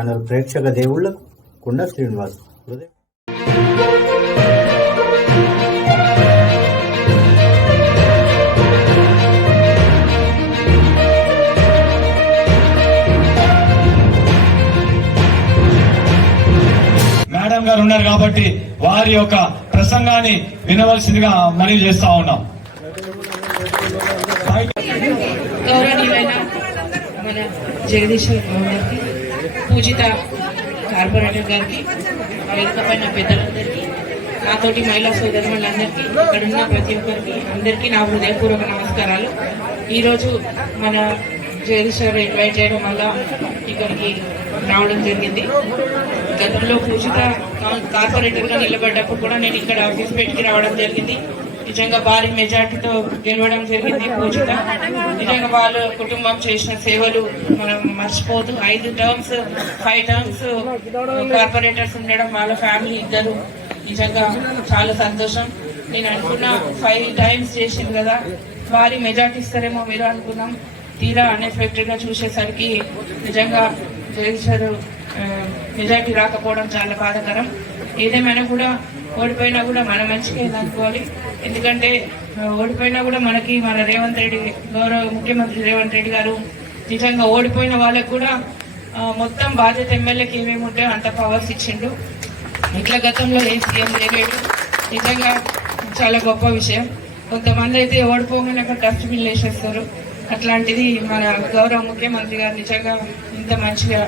Channel ప్రేక్షక దేవుళ్ళకు కుండ శ్రీనివాస్ హృదయ. మేడం గారు ఉన్నారు కాబట్టి వారి యొక్క ప్రసంగాన్ని వినవలసిందిగా మనవి చేస్తా ఉన్నాం. జగదీశ్వర్ గౌడ్ గారికి పూజిత కార్పొరేటర్ గారికి వేదిక పైన పెద్దలందరికీ నాతోటి మహిళా సోదరులందరికీ ఇక్కడ ఉన్న ప్రతి ఒక్కరికి అందరికీ నా హృదయపూర్వక నమస్కారాలు. ఈరోజు మన జగదీశ్వర్ ఇన్వైట్ చేయడం వల్ల ఇక్కడికి రావడం జరిగింది. గతంలో పూజిత కార్పొరేటర్గా నిలబడ్డప్పుడు కూడా నేను ఇక్కడ ఆఫీస్ పెట్టుకు రావడం జరిగింది. నిజంగా భారీ మెజార్టీతో గెలవడం జరిగింది పూజిత నిజంగా వాళ్ళ కుటుంబం చేసిన సేవలు మనం మర్చిపోదు ఐదు టర్మ్స్ ఫైవ్ టర్మ్స్ కార్పొరేటర్స్ ఉండడం వాళ్ళ ఫ్యామిలీ ఇద్దరు. నిజంగా చాలా సంతోషం. నేను అనుకున్న ఫైవ్ టైమ్స్ చేసింది కదా. భారీ మెజార్టీ ఇస్తారేమో మీరు అనుకున్నాం. తీరా అన్ఎఫెక్టెడ్ చూసేసరికి నిజంగా జగదీశ్వరు మెజార్టీ రాకపోవడం చాలా బాధాకరం. ఏదేమైనా కూడా ఓడిపోయినా కూడా మన మంచిగా అనుకోవాలి ఎందుకంటే ఓడిపోయినా కూడా మనకి మన రేవంత్ రెడ్డి గౌరవ ముఖ్యమంత్రి రేవంత్ రెడ్డి గారు నిజంగా ఓడిపోయిన వాళ్ళకు కూడా మొత్తం బాధ్యత ఎమ్మెల్యేకి ఏమేమి ఉంటాయో అంత పవర్స్ ఇచ్చిండు. ఇట్లా గతంలో ఏ సీఎం లేలేడు. నిజంగా చాలా గొప్ప విషయం. కొంతమంది అయితే ఓడిపోగానే అక్కడ డస్ట్బిన్ వేసేస్తారు అట్లాంటిది మన గౌరవ ముఖ్యమంత్రి గారు నిజంగా ఇంత మంచిగా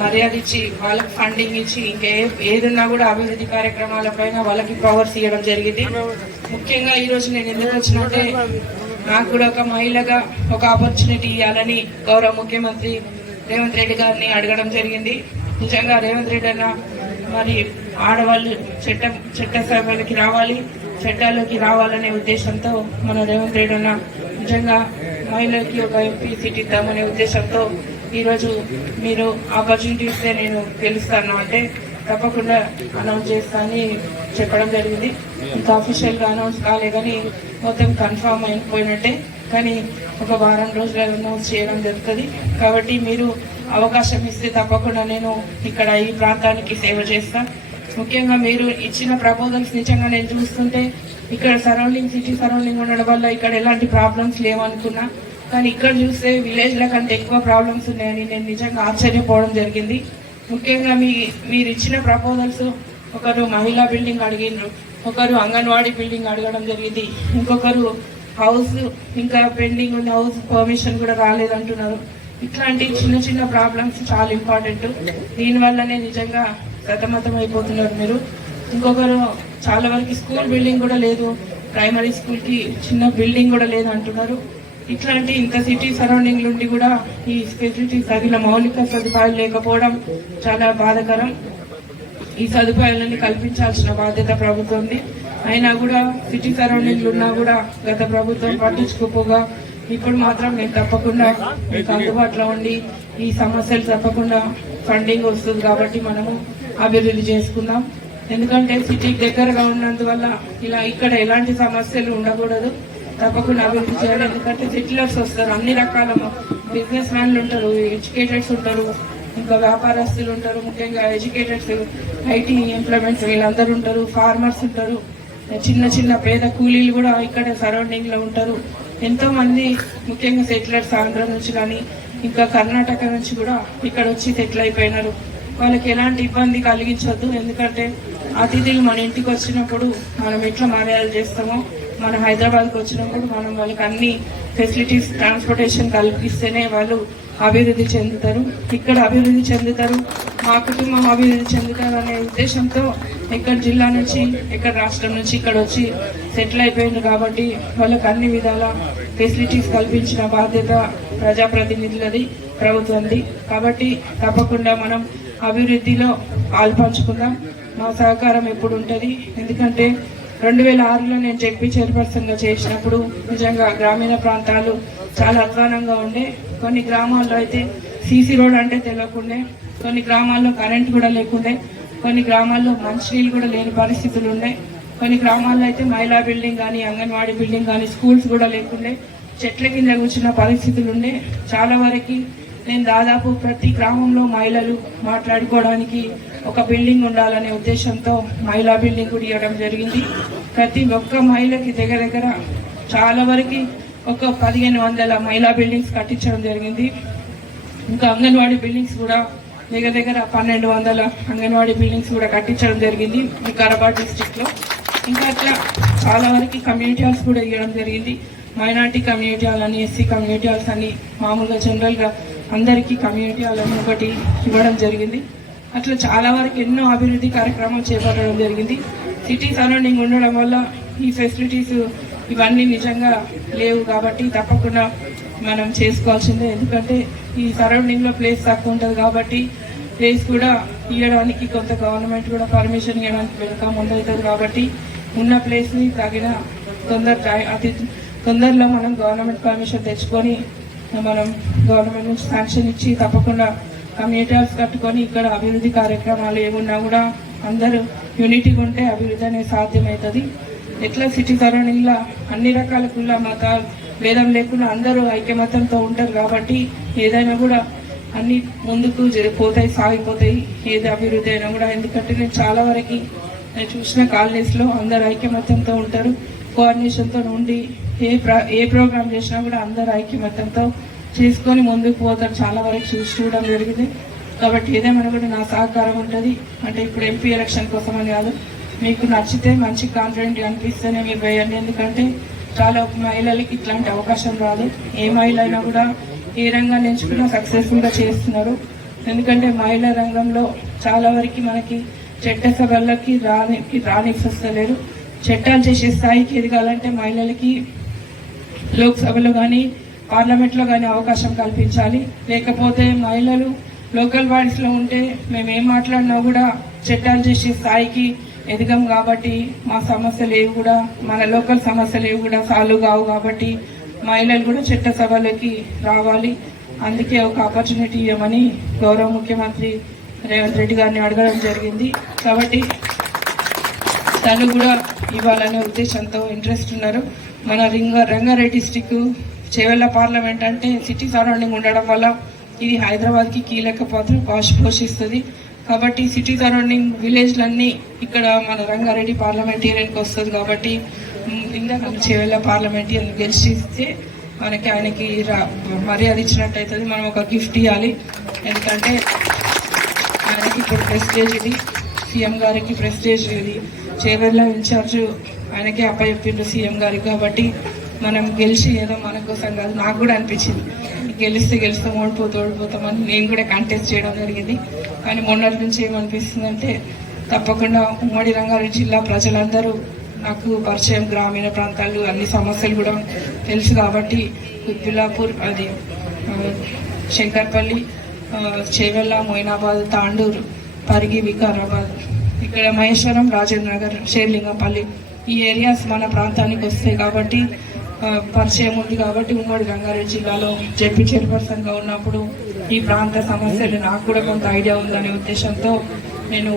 మర్యాద ఇచ్చి వాళ్ళకి ఫండింగ్ ఇచ్చి ఇంకా ఏ- ఏదున్నా కూడా అభివృద్ధి కార్యక్రమాలపైన వాళ్ళకి పవర్స్ ఇవ్వడం జరిగింది. ముఖ్యంగా ఈ రోజు నేను ఎందుకు వచ్చినంటే నాకు కూడా ఒక మహిళగా ఒక ఆపర్చునిటీ ఇవ్వాలని గౌరవ ముఖ్యమంత్రి రేవంత్ రెడ్డి గారిని అడగడం జరిగింది. నిజంగా రేవంత్ రెడ్డి అన్న మరి ఆడవాళ్ళు చట్ట చట్టసభలకి రావాలి చట్టాల్లోకి రావాలనే ఉద్దేశంతో మన రేవంత్ రెడ్డి అన్న నిజంగా మహిళలకి ఒక ఎంపీ సీట్ ఇద్దామనే ఉద్దేశంతో ఈరోజు మీరు ఆపర్చునిటీ ఇస్తే నేను గెలుస్తాను అంటే తప్పకుండా అనౌన్స్ చేస్తానని చెప్పడం జరిగింది. ఇంకా అఫీషియల్గా అనౌన్స్ కాలే కానీ మొత్తం కన్ఫామ్ అయిపోయినట్టే. కానీ ఒక వారం రోజులు అనౌన్స్ చేయడం జరుగుతుంది. కాబట్టి మీరు అవకాశం ఇస్తే తప్పకుండా నేను ఇక్కడ ఈ ప్రాంతానికి సేవ చేస్తా. ముఖ్యంగా మీరు ఇచ్చిన ప్రపోజల్స్ నిజంగా నేను చూస్తుంటే ఇక్కడ సరౌండింగ్ సిటీ సరౌండింగ్ ఉండడం వల్ల ఇక్కడ ఎలాంటి ప్రాబ్లమ్స్ లేవనుకున్నా కానీ ఇక్కడ చూస్తే విలేజ్ ల కంటే ఎక్కువ ప్రాబ్లమ్స్ ఉన్నాయని నేను నిజంగా ఆశ్చర్యపోవడం జరిగింది. ముఖ్యంగా మీ మీరు ఇచ్చిన ప్రపోజల్స్ ఒకరు మహిళా బిల్డింగ్ అడిగిండ్రు ఒకరు అంగన్వాడీ బిల్డింగ్ అడగడం జరిగింది ఇంకొకరు హౌస్ ఇంకా పెండింగ్ ఉన్న హౌస్ పర్మిషన్ కూడా రాలేదంటున్నారు. ఇట్లాంటి చిన్న చిన్న ప్రాబ్లమ్స్ చాలా ఇంపార్టెంట్ దీనివల్లనే నిజంగా సతమతం అయిపోతున్నారు మీరు. ఇంకొకరు చాలా వరకు స్కూల్ బిల్డింగ్ కూడా లేదు ప్రైమరీ స్కూల్కి చిన్న బిల్డింగ్ కూడా లేదు అంటున్నారు ఇట్లాంటి ఇంత సిటీ సరౌండింగ్ నుండి కూడా ఈ ఫెసిలిటీస్ తగిన మౌలిక సదుపాయాలు లేకపోవడం చాలా బాధకరం. ఈ సదుపాయాలన్నీ కల్పించాల్సిన బాధ్యత ప్రభుత్వంది. అయినా కూడా సిటీ సరౌండింగ్లు ఉన్నా కూడా గత ప్రభుత్వం పట్టించుకోపోగా ఇప్పుడు మాత్రం నేను తప్పకుండా మీకు అందుబాటులో ఉండి ఈ సమస్యలు తప్పకుండా ఫండింగ్ వస్తుంది కాబట్టి మనము అభివృద్ధి చేసుకుందాం. ఎందుకంటే సిటీకి దగ్గరగా ఉన్నందువల్ల ఇలా ఇక్కడ ఎలాంటి సమస్యలు ఉండకూడదు. తప్పకుండా అభివృద్ధి చేయాలి. ఎందుకంటే సెటిలర్స్ వస్తారు. అన్ని రకాల బిజినెస్ మ్యాన్లు ఉంటారు. ఎడ్యుకేటెడ్స్ ఉంటారు. ఇంకా వ్యాపారస్తులు ఉంటారు. ముఖ్యంగా ఎడ్యుకేటెడ్స్ ఐటీ ఎంప్లాయ్మెంట్స్ వీళ్ళందరూ ఉంటారు. ఫార్మర్స్ ఉంటారు. చిన్న చిన్న పేద కూలీలు కూడా ఇక్కడ సరౌండింగ్లో ఉంటారు. ఎంతో మంది ముఖ్యంగా సెటిలర్స్ ఆంధ్ర నుంచి కానీ ఇంకా కర్ణాటక నుంచి కూడా ఇక్కడ వచ్చి సెటిల్ అయిపోయినారు. వాళ్ళకి ఎలాంటి ఇబ్బంది కలిగించవద్దు ఎందుకంటే అతిథులు మన ఇంటికి వచ్చినప్పుడు మనం ఎట్లా మర్యాదలు చేస్తామో మన హైదరాబాద్కి వచ్చినప్పుడు మనం వాళ్ళకి అన్ని ఫెసిలిటీస్ ట్రాన్స్పోర్టేషన్ కల్పిస్తేనే వాళ్ళు అభివృద్ధి చెందుతారు. ఇక్కడ అభివృద్ధి చెందుతారు. మా కుటుంబం అభివృద్ధి చెందుతారు అనే ఉద్దేశంతో ఇక్కడ జిల్లా నుంచి ఇక్కడ రాష్ట్రం నుంచి ఇక్కడ వచ్చి సెటిల్ అయిపోయింది కాబట్టి వాళ్ళకి అన్ని విధాల ఫెసిలిటీస్ కల్పించిన బాధ్యత ప్రజాప్రతినిధులది ప్రభుత్వంది. కాబట్టి తప్పకుండా మనం అభివృద్ధిలో పాల్పంచుకుందాం. మా సహకారం ఎప్పుడు ఉంటుంది ఎందుకంటే రెండు వేల ఆరులో నేను జెడ్పీ చైర్పర్సన్గా చేసినప్పుడు నిజంగా గ్రామీణ ప్రాంతాలు చాలా అధ్వానంగా ఉండే. కొన్ని గ్రామాల్లో అయితే సీసీ రోడ్ అంటే తెలియకుండే కొన్ని గ్రామాల్లో కరెంట్ కూడా లేకుండే. కొన్ని గ్రామాల్లో మంచినీళ్ళు కూడా లేని పరిస్థితులు ఉండే. కొన్ని గ్రామాల్లో అయితే మహిళా బిల్డింగ్ కానీ అంగన్వాడీ బిల్డింగ్ కానీ స్కూల్స్ కూడా లేకుండే. చెట్ల కింద కూర్చున్న పరిస్థితులు ఉండే. చాలా వరకు నేను దాదాపు ప్రతి గ్రామంలో మహిళలు మాట్లాడుకోవడానికి ఒక బిల్డింగ్ ఉండాలనే ఉద్దేశంతో మహిళా బిల్డింగ్ కూడా ఇవ్వడం జరిగింది. ప్రతి ఒక్క మహిళకి దగ్గర దగ్గర చాలా వరకు ఒక పదిహేను వందల మహిళా బిల్డింగ్స్ కట్టించడం జరిగింది. ఇంకా అంగన్వాడీ బిల్డింగ్స్ కూడా దగ్గర దగ్గర పన్నెండు వందల అంగన్వాడీ బిల్డింగ్స్ కూడా కట్టించడం జరిగింది వికారాబాద్ డిస్టిక్లో ఇంకా అట్లా చాలా వరకు కమ్యూనిటీ హాల్స్ కూడా ఇవ్వడం జరిగింది. మైనార్టీ కమ్యూనిటీ హాల్ అని ఎస్సీ కమ్యూనిటీ హాల్స్ అని మామూలుగా జనరల్గా అందరికీ కమ్యూనిటీ హాల్ అని ఒకటి ఇవ్వడం జరిగింది. అట్లా చాలా వరకు ఎన్నో అభివృద్ధి కార్యక్రమాలు చేపట్టడం జరిగింది. సిటీ సరౌండింగ్ ఉండడం వల్ల ఈ ఫెసిలిటీస్ ఇవన్నీ నిజంగా లేవు కాబట్టి తప్పకుండా మనం చేసుకోవాల్సిందే. ఎందుకంటే ఈ సరౌండింగ్లో ప్లేస్ తక్కువ ఉంటుంది కాబట్టి ప్లేస్ కూడా ఇవ్వడానికి కొంత గవర్నమెంట్ కూడా పర్మిషన్ ఇవ్వడానికి వెనుక ముందవుతుంది కాబట్టి ఉన్న ప్లేస్ని తగిన తొందర అతి తొందరలో మనం గవర్నమెంట్ పర్మిషన్ తెచ్చుకొని మనం గవర్నమెంట్ నుంచి శాంక్షన్ ఇచ్చి తప్పకుండా కమ్యూనిటీ కట్టుకొని ఇక్కడ అభివృద్ధి కార్యక్రమాలు ఏమున్నా కూడా అందరూ యూనిటీగా ఉంటే అభివృద్ధి అనేది సాధ్యమవుతుంది. ఎట్లా సిటీ తరణిలా అన్ని రకాల కుల మత భేదం లేకుండా అందరూ ఐక్యమతంతో ఉంటారు కాబట్టి ఏదైనా కూడా అన్ని ముందుకు పోతాయి సాగిపోతాయి. ఏది అభివృద్ధి అయినా కూడా ఎందుకంటే నేను చాలా వరకు నేను చూసిన కాలనీస్లో అందరు ఐక్యమత్యంతో ఉంటారు. కోఆర్డినేషన్తో ఉండి ఏ ప్ర- ఏ ప్రోగ్రామ్ చేసినా కూడా అందరు ఐక్యమత్యంతో చేసుకొని ముందుకు పోతారు. చాలా వరకు చూసి చూడడం జరిగింది. కాబట్టి ఏదేమైనా కూడా నా సహకారం ఉంటుంది. అంటే ఇప్పుడు ఎంపీ ఎలక్షన్ కోసం అని కాదు. మీకు నచ్చితే మంచి కాన్ఫిడెంట్ అనిపిస్తేనే మీరు వేయండి. ఎందుకంటే చాలా మహిళలకి ఇట్లాంటి అవకాశం రాదు. ఏ మహిళ అయినా కూడా ఏ రంగాన్ని ఎంచుకున్నా సక్సెస్ఫుల్గా చేస్తున్నారు. ఎందుకంటే మహిళా రంగంలో చాలా వరకు మనకి చట్ట సభలకి రాని రానిస్తలేరు చట్టాలు చేసే స్థాయికి ఎదగాలంటే మహిళలకి లోక్సభలో కానీ పార్లమెంట్లో కానీ అవకాశం కల్పించాలి. లేకపోతే మహిళలు లోకల్ బాడీస్లో ఉంటే మేము ఏం మాట్లాడినా కూడా చట్టాలు చేసే స్థాయికి ఎదగం కాబట్టి మా సమస్యలు ఏవి కూడా మన లోకల్ సమస్యలు ఏవి కూడా సాల్వ్ కావు కాబట్టి మహిళలు కూడా చట్టసభలోకి రావాలి. అందుకే ఒక ఆపర్చునిటీ ఇవ్వమని గౌరవ ముఖ్యమంత్రి రేవంత్ రెడ్డి గారిని అడగడం జరిగింది. కాబట్టి తను కూడా ఇవ్వాలనే ఉద్దేశంతో ఇంట్రెస్ట్ ఉన్నారు. మన రింగ రంగారెడ్డి డిస్టిక్ చేవెళ్ళ పార్లమెంట్ అంటే సిటీ సరౌండింగ్ ఉండడం వల్ల ఇది హైదరాబాద్కి కీలక పాత్ర పోషిస్తుంది. కాబట్టి సిటీ సరౌండింగ్ విలేజ్లన్నీ ఇక్కడ మన రంగారెడ్డి పార్లమెంటేరియన్కి వస్తుంది కాబట్టి ఇందాక చేవెళ్ళ పార్లమెంటేరియన్ గెలిచిస్తే మనకి ఆయనకి రా- మర్యాద ఇచ్చినట్టు అవుతుంది మనం ఒక గిఫ్ట్ ఇవ్వాలి ఎందుకంటే ఆయనకి ఇప్పుడు ప్రెస్టేజ్ ఇది. సీఎం గారికి ప్రెస్టేజ్ ఇది. చేవెళ్ళ ఇన్ఛార్జ్ ఆయనకే అప్పచెప్పిండ్రు సీఎం గారికి కాబట్టి మనం గెలిచి ఏదో మన కోసం కాదు నాకు కూడా అనిపించింది. గెలిస్తే గెలుస్తాం ఓడిపోతే ఓడిపోతామని నేను కూడా కంటెస్ట్ చేయడం జరిగింది. కానీ మొన్నటి నుంచి ఏమనిపిస్తుందంటే తప్పకుండా ఉమ్మడి రంగారెడ్డి జిల్లా ప్రజలందరూ నాకు పరిచయం గ్రామీణ ప్రాంతాలు అన్ని సమస్యలు కూడా తెలుసు కాబట్టి కుత్బుల్లాపూర్ అది శంకర్పల్లి చేవెళ్ళ మొయినాబాద్ తాండూరు పరిగి వికారాబాద్ ఇక్కడ మహేశ్వరం రాజేంద్ర నగర్ షేర్లింగంపల్లి ఈ ఏరియాస్ మన ప్రాంతానికి వస్తాయి కాబట్టి పరిచయం ఉంది కాబట్టి ఉమ్మడి రంగారెడ్డి జిల్లాలో జడ్పీ చైర్పర్సన్గా ఉన్నప్పుడు ఈ ప్రాంత సమస్యలు నాకు కూడా కొంత ఐడియా ఉందనే ఉద్దేశంతో నేను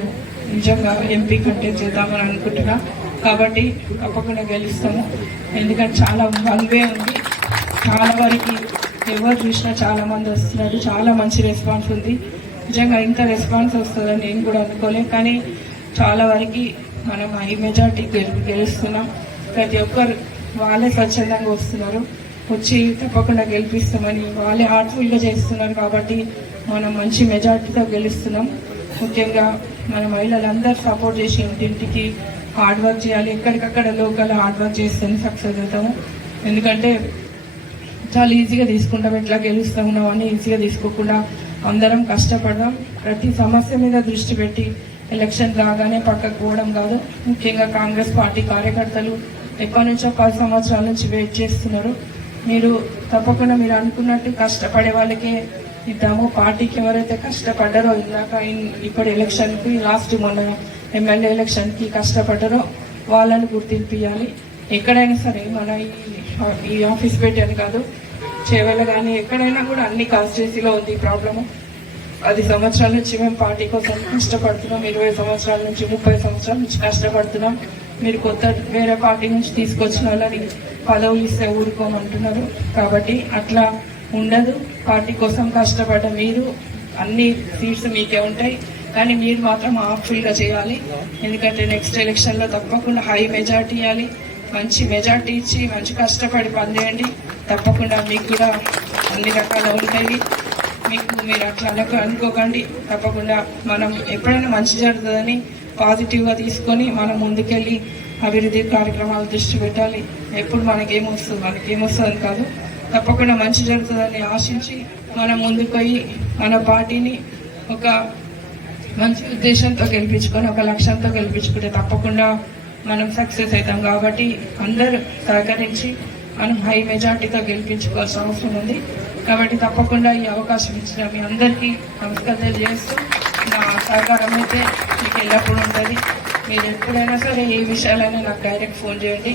నిజంగా ఎంపీ కంటే చేద్దామని అనుకుంటున్నా. కాబట్టి తప్పకుండా గెలుస్తాము. ఎందుకంటే చాలా వన్ వే ఉంది. చాలా వరకు ఎవరు చూసినా చాలా మంది వస్తున్నారు. చాలా మంచి రెస్పాన్స్ ఉంది. నిజంగా ఇంత రెస్పాన్స్ వస్తుందని నేను కూడా అనుకోలేదు కానీ చాలా వరకు మనం హై మెజార్టీ గెలుస్తున్నాం. ప్రతి ఒక్కరు వాళ్ళే స్వచ్ఛందంగా వస్తున్నారు. వచ్చి తప్పకుండా గెలిపిస్తామని వాళ్ళే హార్ట్ఫుల్గా చేస్తున్నారు కాబట్టి మనం మంచి మెజార్టీతో గెలుస్తున్నాం. ముఖ్యంగా మన మహిళలందరూ సపోర్ట్ చేసి ఇంటింటికి హార్డ్ వర్క్ చేయాలి. ఎక్కడికక్కడ లోకల్ హార్డ్ వర్క్ చేస్తేనే సక్సెస్ అవుతాము. ఎందుకంటే చాలా ఈజీగా తీసుకుంటాం. ఎట్లా గెలుస్తామున్నాం అని ఈజీగా తీసుకోకుండా అందరం కష్టపడదాం. ప్రతి సమస్య మీద దృష్టి పెట్టి ఎలక్షన్ రాగానే పక్కకు పోవడం కాదు. ముఖ్యంగా కాంగ్రెస్ పార్టీ కార్యకర్తలు ఎప్పటి నుంచో పది సంవత్సరాల నుంచి వెయిట్ చేస్తున్నారు. మీరు తప్పకుండా మీరు అనుకున్నట్టు కష్టపడే వాళ్ళకే ఇద్దాము. పార్టీకి ఎవరైతే కష్టపడ్డారో ఇందాక ఇప్పుడు ఎలక్షన్కి లాస్ట్ మొన్న ఎమ్మెల్యే ఎలక్షన్కి కష్టపడ్డారో వాళ్ళని గుర్తింపియాలి. ఎక్కడైనా సరే మన ఈ- ఈ ఆఫీస్ పెట్టాను కాదు. చేవెళ్ళ కానీ ఎక్కడైనా కూడా అన్ని కాన్స్టిట్యూన్సీలో ఉంది ఈ ప్రాబ్లము. పది సంవత్సరాల నుంచి మేము పార్టీ కోసం కష్టపడుతున్నాం. ఇరవై సంవత్సరాల నుంచి ముప్పై సంవత్సరాల నుంచి కష్టపడుతున్నాం. మీరు కొత్త వేరే పార్టీ నుంచి తీసుకొచ్చిన వాళ్ళని పదవులు ఇస్తే ఊరుకోమంటున్నారు. కాబట్టి అట్లా ఉండదు. పార్టీ కోసం కష్టపడ్డ మీరు అన్ని సీట్స్ మీకే ఉంటాయి. కానీ మీరు మాత్రం హార్ట్ఫుల్గా చేయాలి. ఎందుకంటే నెక్స్ట్ ఎలక్షన్లో తప్పకుండా హై మెజార్టీ ఇవ్వాలి. మంచి మెజార్టీ ఇచ్చి మంచి కష్టపడి పనిచేయండి. తప్పకుండా మీకు కూడా అన్ని రకాల ఉంటాయి. మీకు మీరు అట్లా అనుకోకండి. తప్పకుండా మనం ఎప్పుడైనా మంచి జరుగుతుందని పాజిటివ్గా తీసుకొని మనం ముందుకెళ్ళి అభివృద్ధి కార్యక్రమాలు దృష్టి పెట్టాలి. ఎప్పుడు మనకేమొస్తుంది? మనకేమొస్తుంది కాదు. తప్పకుండా మంచి జరుగుతుందని ఆశించి మనం ముందుకు పోయి మన పార్టీని ఒక మంచి ఉద్దేశంతో గెలిపించుకొని ఒక లక్ష్యంతో గెలిపించుకుంటే తప్పకుండా మనం సక్సెస్ అవుతాం. కాబట్టి అందరూ సహకరించి మనం హై మెజార్టీతో గెలిపించుకోవాల్సిన అవసరం ఉంది. కాబట్టి తప్పకుండా ఈ అవకాశం ఇచ్చిన మీ అందరికీ నమస్కారం తెలియజేస్తూ నా సహకారం అయితే మీకు ఎల్లప్పుడూ ఉంటుంది. మీరు ఎప్పుడైనా సరే ఏ విషయాలైనా నాకు డైరెక్ట్ ఫోన్ చేయండి.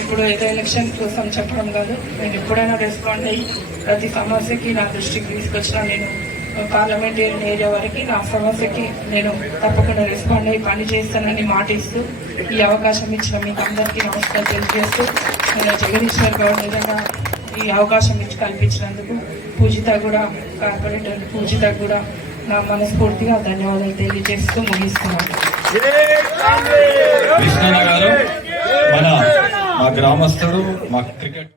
ఇప్పుడు ఏదో ఎలక్షన్ కోసం చెప్పడం కాదు. నేను ఎప్పుడైనా రెస్పాండ్ అయ్యి ప్రతి సమస్యకి నా దృష్టికి తీసుకొచ్చిన నేను పార్లమెంటేరియన్ ఏరియా వరకు నా సమస్యకి నేను తప్పకుండా రెస్పాండ్ అయ్యి పని చేస్తానని మాటిస్తూ ఈ అవకాశం ఇచ్చిన మీకు అందరికీ నమస్కారం తెలియజేస్తూ నేను జగదీశ్వర్ గౌడ్ నిజంగా ఈ అవకాశం ఇచ్చి కల్పించినందుకు పూజిత కూడా కార్పొరేటర్ పూజిత కూడా నా మనస్ఫూర్తిగా ధన్యవాదాలు తెలియజేస్తూ ముగిస్తున్నాను. కృష్ణన్న గారు మన మా గ్రామస్తుడు మా క్రికెట్